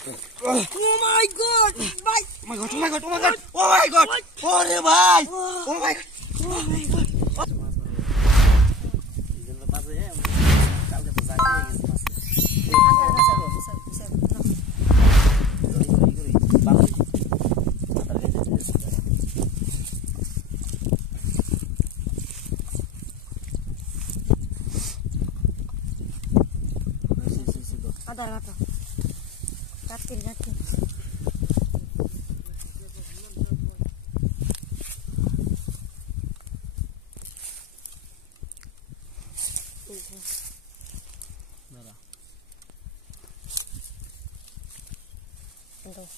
Oh my god! Bye! Oh my god! Oh my god! Oh my god! Oh my god! Oh re bhai! Oh my god! Oh my god! Ada Gatin. Nada. Entah.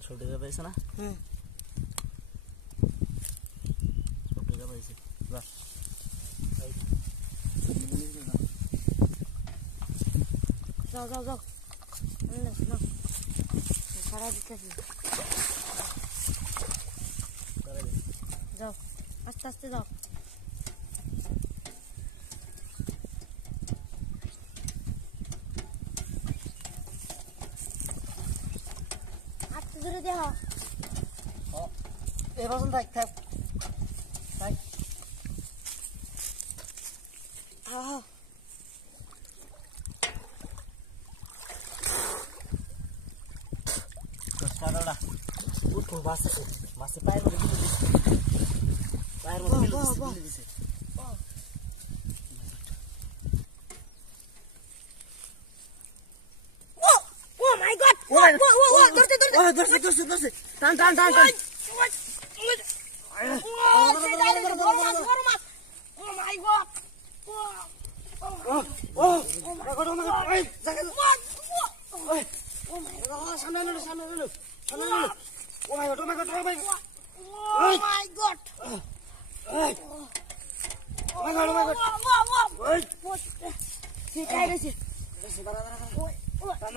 Sudah apa sana? Sudah apa sih? Bah. Go. No. Para dikasih. Go. Aste যাও। আস্তে ধরে দাও। এই বসন থাক। Sekarang utuh masih pair begini di pair begini di sini. Oh my god! Terus. Tan. Oh my god! Oh my god! Jangan. Oh my god! Sana dulu. Oh my god! Oh my god! Kayak sih. Tan.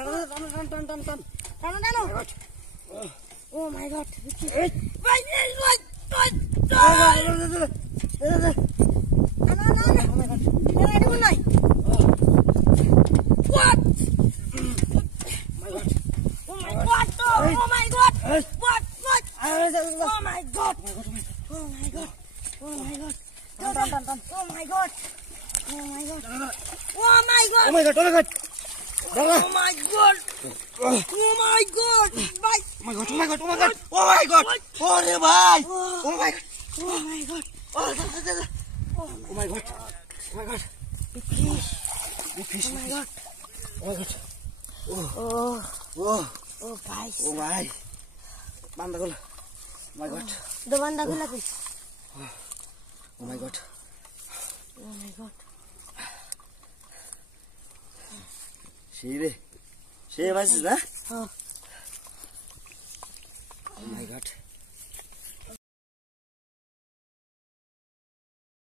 Oh my god. Oh re bhai! Oh my god! Big fish. Oh my god. Oh guys. Oh my. Banda gula. Oh my god. The banda gula pun. Oh my god. She masih dah? Oh my god.